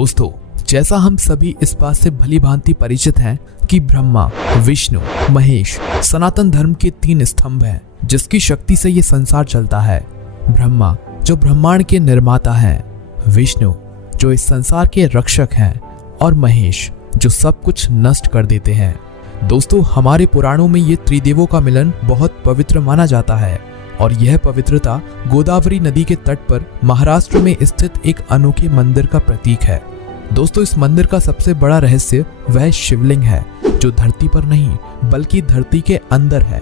दोस्तों, जैसा हम सभी इस बात से भली भांति परिचित हैं कि ब्रह्मा, विष्णु, महेश सनातन धर्म के 3 स्तंभ हैं जिसकी शक्ति से ये संसार चलता है। ब्रह्मा जो ब्रह्मांड के निर्माता हैं, विष्णु जो इस संसार के रक्षक हैं और महेश जो सब कुछ नष्ट कर देते हैं। दोस्तों, हमारे पुराणों में ये त्रिदेवों का मिलन बहुत पवित्र माना जाता है और यह पवित्रता गोदावरी नदी के तट पर महाराष्ट्र में स्थित एक अनोखे मंदिर का प्रतीक है। दोस्तों, इस मंदिर का सबसे बड़ा रहस्य वह शिवलिंग है जो धरती पर नहीं बल्कि धरती के अंदर है।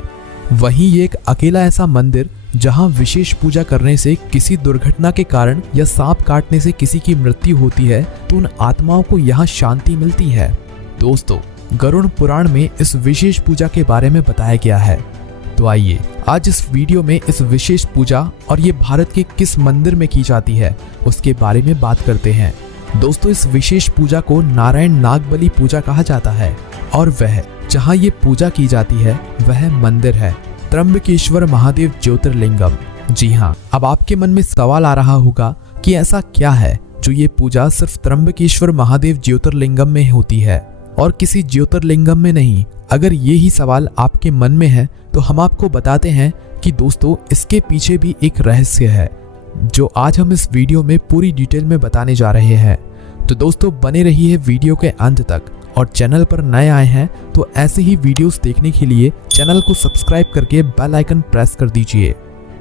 वहीं ये एक अकेला ऐसा मंदिर जहां विशेष पूजा करने से किसी दुर्घटना के कारण या सांप काटने से किसी की मृत्यु होती है तो उन आत्माओं को यहाँ शांति मिलती है। दोस्तों, गरुड़ पुराण में इस विशेष पूजा के बारे में बताया गया है। तो आइए आज इस वीडियो में इस विशेष पूजा और ये भारत के किस मंदिर में की जाती है उसके बारे में बात करते हैं। दोस्तों, इस विशेष पूजा को नारायण नागबली पूजा कहा जाता है और वह जहाँ ये पूजा की जाती है वह मंदिर है त्र्यंबकेश्वर महादेव ज्योतिर्लिंगम। जी हाँ, अब आपके मन में सवाल आ रहा होगा कि ऐसा क्या है जो ये पूजा सिर्फ त्र्यंबकेश्वर महादेव ज्योतिर्लिंगम में होती है और किसी ज्योतिर्लिंगम में नहीं। अगर ये ही सवाल आपके मन में है तो हम आपको बताते हैं कि दोस्तों इसके पीछे भी एक रहस्य है जो आज हम इस वीडियो में पूरी डिटेल में बताने जा रहे हैं। तो दोस्तों बने रहिए वीडियो के अंत तक और चैनल पर नए आए हैं तो ऐसे ही वीडियोस देखने के लिए चैनल को सब्सक्राइब करके बेल आइकन प्रेस कर दीजिए।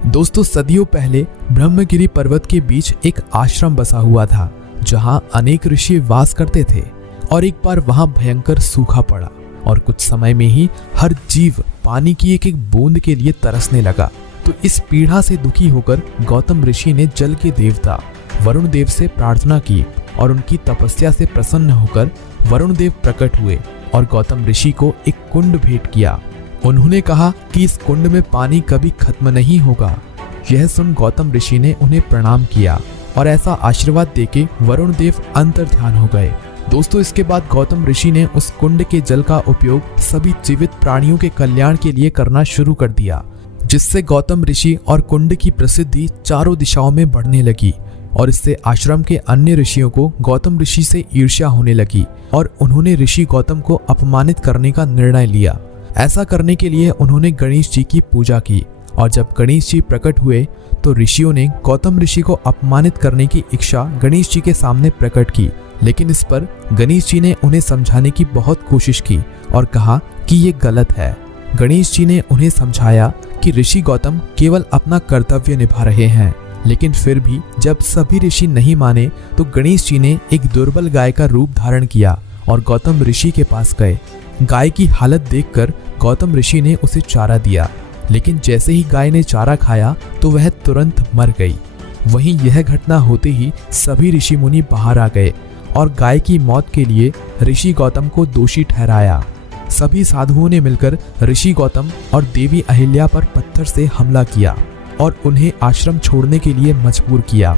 दोस्तों, सदियों पहले ब्रह्मगिरी पर्वत के बीच एक आश्रम बसा हुआ था जहां अनेक ऋषि वास करते थे और एक बार वहां भयंकर सूखा पड़ा और कुछ समय में ही हर जीव पानी की एक एक बूंद के लिए तरसने लगा। तो इस पीड़ा से दुखी होकर गौतम ऋषि ने जल के देवता वरुण देव से प्रार्थना की और उनकी तपस्या से प्रसन्न होकर वरुण देव प्रकट हुए और गौतम ऋषि को एक कुंड भेंट किया। उन्होंने कहा कि इस कुंड में पानी कभी खत्म नहीं होगा। यह सुन गौतम ऋषि ने उन्हें प्रणाम किया और ऐसा आशीर्वाद देके वरुण देव अंतर्ध्यान हो गए। दोस्तों, इसके बाद गौतम ऋषि ने उस कुंड के जल का उपयोग सभी जीवित प्राणियों के कल्याण के लिए करना शुरू कर दिया, जिससे गौतम ऋषि और कुंड की प्रसिद्धि चारों दिशाओं में बढ़ने लगी और इससे आश्रम के अन्य ऋषियों को गौतम ऋषि से ईर्ष्या होने लगी और उन्होंने ऋषि गौतम को अपमानित करने का निर्णय लिया। ऐसा करने के लिए उन्होंने गणेश जी की पूजा की और जब गणेश जी प्रकट हुए तो ऋषियों ने गौतम ऋषि को अपमानित करने की इच्छा गणेश जी के सामने प्रकट की, लेकिन इस पर गणेश जी ने उन्हें समझाने की बहुत कोशिश की और कहा कि ये गलत है। गणेश जी ने उन्हें समझाया कि ऋषि गौतम केवल अपना कर्तव्य निभा रहे हैं, लेकिन फिर भी जब सभी ऋषि नहीं माने तो गणेश जी ने एक दुर्बल गाय का रूप धारण किया और गौतम ऋषि के पास गए। गाय की हालत देखकर गौतम ऋषि ने उसे चारा दिया, लेकिन जैसे ही गाय ने चारा खाया तो वह तुरंत मर गई। वहीं यह घटना होते ही सभी ऋषि मुनि बाहर आ गए और गाय की मौत के लिए ऋषि गौतम को दोषी ठहराया। सभी साधुओं ने मिलकर ऋषि गौतम और देवी अहिल्या पर पत्थर से हमला किया और उन्हें आश्रम छोड़ने के लिए मजबूर किया।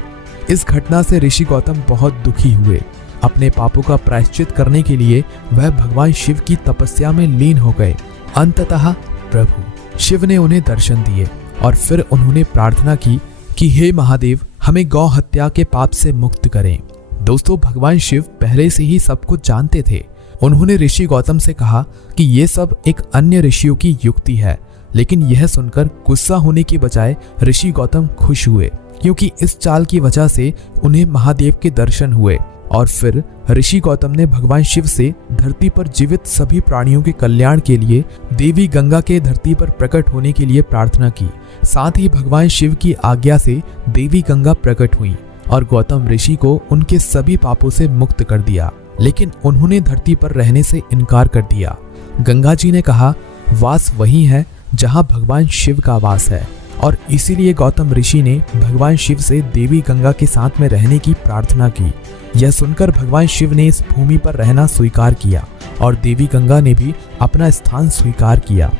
इस घटना से ऋषि गौतम बहुत दुखी हुए। अपने पापों का प्रायश्चित करने के लिए वह भगवान शिव की तपस्या में लीन हो गए। अंततः प्रभु शिव ने उन्हें दर्शन दिए और फिर उन्होंने प्रार्थना की कि हे महादेव, हमें गौ हत्या के पाप से मुक्त करें। दोस्तों, भगवान शिव पहले से ही सब कुछ जानते थे। उन्होंने ऋषि गौतम से कहा कि ये सब एक अन्य ऋषियों की युक्ति है, लेकिन यह सुनकर गुस्सा होने की बजाय ऋषि गौतम खुश हुए क्योंकि इस चाल की वजह से उन्हें महादेव के दर्शन हुए और फिर ऋषि गौतम ने भगवान शिव से धरती पर जीवित सभी प्राणियों के कल्याण के लिए देवी गंगा के धरती पर प्रकट होने के लिए प्रार्थना की। साथ ही भगवान शिव की आज्ञा से देवी गंगा प्रकट हुई और गौतम ऋषि को उनके सभी पापों से मुक्त कर दिया, लेकिन उन्होंने धरती पर रहने से इनकार कर दिया। गंगा जी ने कहा, वास वही है जहां भगवान शिव का वास है और इसीलिए गौतम ऋषि ने भगवान शिव से देवी गंगा के साथ में रहने की प्रार्थना की। यह सुनकर भगवान शिव ने इस भूमि पर रहना स्वीकार किया और देवी गंगा ने भी अपना स्थान स्वीकार किया।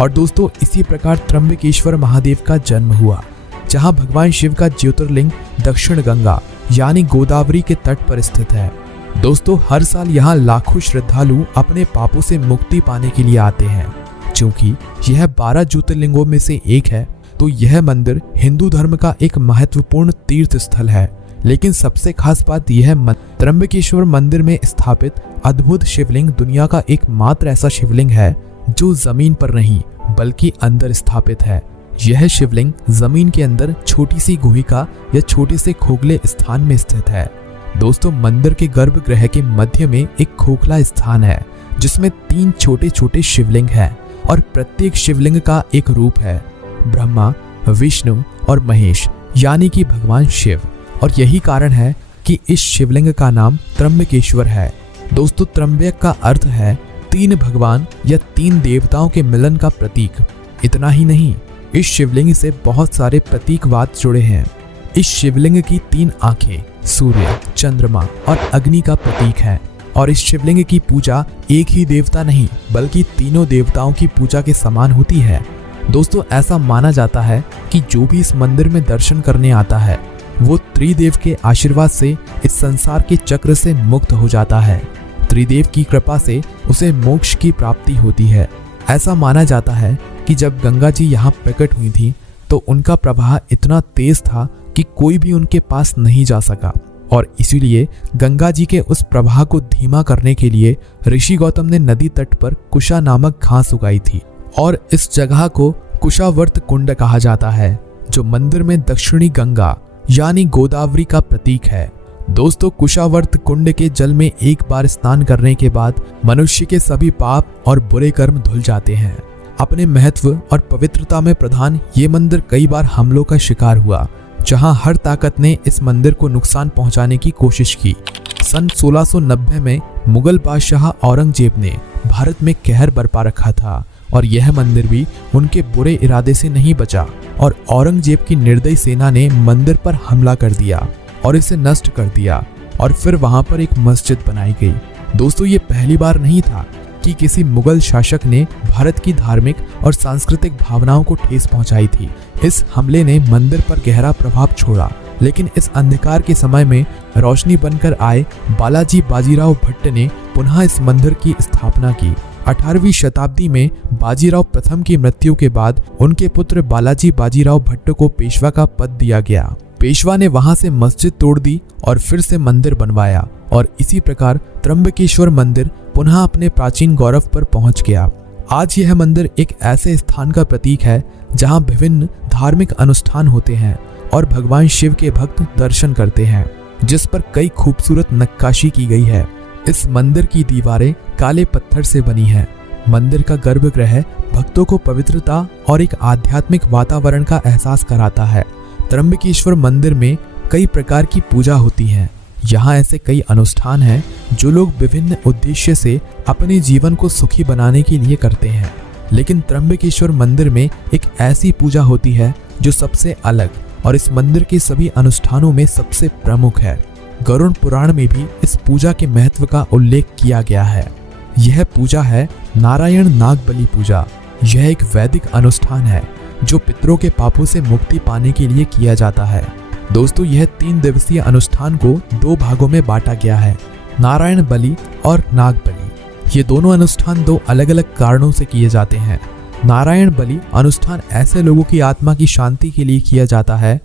और दोस्तों, इसी प्रकार त्र्यंबकेश्वर महादेव का जन्म हुआ जहां भगवान शिव का ज्योतिर्लिंग दक्षिण गंगा यानी गोदावरी के तट पर स्थित है। दोस्तों, हर साल यहाँ लाखों श्रद्धालु अपने पापों से मुक्ति पाने के लिए आते हैं। क्योंकि यह 12 ज्योतिर्लिंगों में से एक है तो यह मंदिर हिंदू धर्म का एक महत्वपूर्ण तीर्थ स्थल है, लेकिन सबसे खास बात यह है त्र्यंबकेश्वर मंदिर में स्थापित अद्भुत शिवलिंग दुनिया का एकमात्र ऐसा शिवलिंग है जो जमीन पर नहीं बल्कि अंदर स्थापित है। यह शिवलिंग जमीन के अंदर छोटी सी गुहिका या छोटे से खोखले स्थान में स्थित है। दोस्तों, मंदिर के गर्भगृह के मध्य में एक खोखला स्थान है जिसमें 3 छोटे छोटे शिवलिंग हैं और प्रत्येक शिवलिंग का एक रूप है, ब्रह्मा, विष्णु और महेश यानी कि भगवान शिव। और यही कारण है कि इस शिवलिंग का नाम त्र्यंबकेश्वर है। दोस्तों, त्र्यंबक का अर्थ है 3 भगवान या 3 देवताओं के मिलन का प्रतीक। इतना ही नहीं, इस शिवलिंग से बहुत सारे प्रतीकवाद जुड़े हैं। इस शिवलिंग की 3 आंखें सूर्य, चंद्रमा और अग्नि का प्रतीक है। और इस शिवलिंग की पूजा एक ही देवता नहीं बल्कि तीनों देवताओं की पूजा के समान होती है। दोस्तों, ऐसा माना जाता है कि जो भी इस मंदिर में दर्शन करने आता है वो त्रिदेव के आशीर्वाद से इस संसार के चक्र से मुक्त हो जाता है। त्रिदेव की कृपा से उसे मोक्ष की प्राप्ति होती है। ऐसा माना जाता है कि जब गंगा जी यहाँ प्रकट हुई थी तो उनका प्रवाह इतना तेज था कि कोई भी उनके पास नहीं जा सका और इसीलिए गंगा जी के उस प्रवाह को धीमा करने के लिए ऋषि गौतम ने नदी तट पर कुशा नामक घास उगाई थी और इस जगह को कुशावर्त कुंड कहा जाता है जो मंदिर में दक्षिणी गंगा यानी गोदावरी का प्रतीक है। दोस्तों, कुशावर्त कुंड के जल में एक बार स्नान करने के बाद मनुष्य के सभी पाप और बुरे कर्म धुल जाते हैं। अपने महत्व और पवित्रता में प्रधान ये मंदिर कई बार हमलों का शिकार हुआ, जहां हर ताकत ने इस मंदिर को नुकसान पहुंचाने की कोशिश की। सन 1690 में मुगल बादशाह औरंगजेब ने भारत में कहर बरपा रखा था और यह मंदिर भी उनके बुरे इरादे से नहीं बचा और औरंगजेब की निर्दयी सेना ने मंदिर पर हमला कर दिया और इसे नष्ट कर दिया और फिर वहां पर एक मस्जिद बनाई गई। दोस्तों, ये पहली बार नहीं था कि किसी मुगल शासक ने भारत की धार्मिक और सांस्कृतिक भावनाओं को ठेस पहुंचाई थी। इस हमले ने मंदिर पर गहरा प्रभाव छोड़ा, लेकिन इस अंधकार के समय में रोशनी बनकर आए बालाजी बाजीराव भट्ट ने पुनः इस मंदिर की स्थापना की। 18वीं शताब्दी में बाजीराव प्रथम की मृत्यु के बाद उनके पुत्र बालाजी बाजीराव भट्ट को पेशवा का पद दिया गया। पेशवा ने वहां से मस्जिद तोड़ दी और फिर से मंदिर बनवाया और इसी प्रकार त्र्यंबकेश्वर मंदिर पुनः अपने प्राचीन गौरव पर पहुंच गया। आज यह मंदिर एक ऐसे स्थान का प्रतीक है जहां विभिन्न धार्मिक अनुष्ठान होते हैं और भगवान शिव के भक्त दर्शन करते हैं, जिस पर कई खूबसूरत नक्काशी की गई है। इस मंदिर की दीवारें काले पत्थर से बनी है। मंदिर का गर्भगृह भक्तों को पवित्रता और एक आध्यात्मिक वातावरण का एहसास कराता है। त्र्यंबकेश्वर मंदिर में कई प्रकार की पूजा होती है। यहाँ ऐसे कई अनुष्ठान हैं जो लोग विभिन्न उद्देश्य से अपने जीवन को सुखी बनाने के लिए करते हैं, लेकिन त्र्यंबकेश्वर मंदिर में एक ऐसी पूजा होती है जो सबसे अलग और इस मंदिर के सभी अनुष्ठानों में सबसे प्रमुख है। गरुड़ पुराण में भी इस पूजा के महत्व का उल्लेख किया गया है। यह पूजा है नारायण नागबलि पूजा। यह एक वैदिक अनुष्ठान है जो पितरों के पापों से मुक्ति पाने के लिए किया जाता है। दोस्तों, यह 3 दिवसीय अनुष्ठान को 2 भागों में बांटा गया है, नारायण बलि और नाग बलि। ये दोनों अनुष्ठान 2 अलग अलग कारणों से किए जाते हैं। नारायण बलि अनुष्ठान ऐसे लोगों की आत्मा की शांति के लिए किया जाता है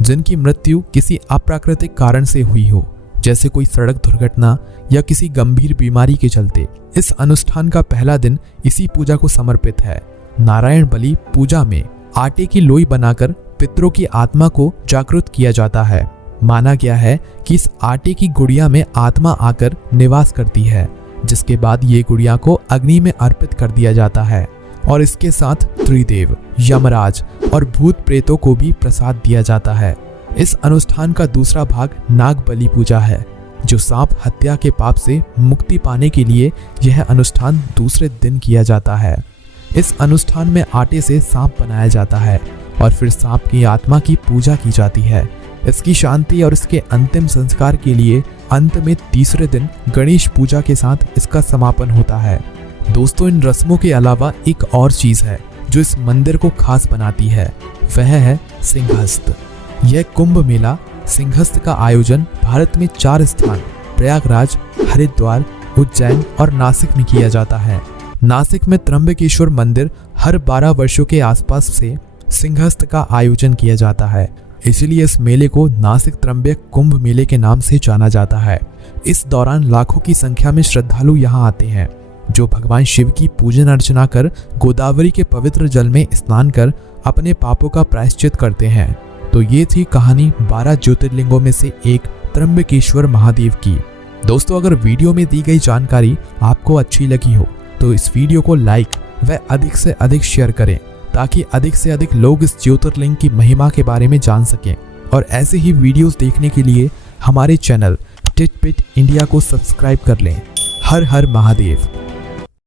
जिनकी मृत्यु किसी अप्राकृतिक कारण से हुई हो, जैसे कोई सड़क दुर्घटना या किसी गंभीर बीमारी के चलते। इस अनुष्ठान का पहला दिन इसी पूजा को समर्पित है। नारायण बलि पूजा में आटे की लोई बनाकर पितरों की आत्मा को जागृत किया जाता है। माना गया है कि इस आटे की गुड़िया में आत्मा आकर निवास करती है, जिसके बाद ये गुड़िया को अग्नि में अर्पित कर दिया जाता है और इसके साथ त्रिदेव, यमराज और भूत प्रेतों को भी प्रसाद दिया जाता है। इस अनुष्ठान का दूसरा भाग नाग बलि पूजा है, जो सांप हत्या के पाप से मुक्ति पाने के लिए यह अनुष्ठान दूसरे दिन किया जाता है। इस अनुष्ठान में आटे से सांप बनाया जाता है और फिर सांप की आत्मा की पूजा की जाती है। इसकी शांति और इसके अंतिम संस्कार के लिए अंत में तीसरे दिन गणेश पूजा के साथ इसका समापन होता है। दोस्तों, इन रस्मों के अलावा एक और चीज है जो इस मंदिर को खास बनाती है, वह है सिंहस्थ। यह कुंभ मेला सिंहस्थ का आयोजन भारत में 4 स्थान प्रयागराज, हरिद्वार, उज्जैन और नासिक में किया जाता है। नासिक में त्र्यंबकेश्वर मंदिर हर 12 वर्षों के आसपास से सिंहस्थ का आयोजन किया जाता है। इसलिए इस मेले को नासिक त्र्यंबक कुंभ मेले के नाम से जाना जाता है। इस दौरान लाखों की संख्या में श्रद्धालु यहाँ आते हैं, जो भगवान शिव की पूजन अर्चना कर गोदावरी के पवित्र जल में स्नान कर अपने पापों का प्रायश्चित करते हैं। तो ये थी कहानी 12 ज्योतिर्लिंगों में से एक त्र्यंबकेश्वर महादेव की। दोस्तों, अगर वीडियो में दी गई जानकारी आपको अच्छी लगी हो तो इस वीडियो को लाइक व अधिक से अधिक शेयर करें, ताकि अधिक से अधिक लोग इस ज्योतिर्लिंग की महिमा के बारे में जान सकें। और ऐसे ही वीडियोस देखने के लिए हमारे चैनल टिटपिट इंडिया को सब्सक्राइब कर लें। हर हर महादेव।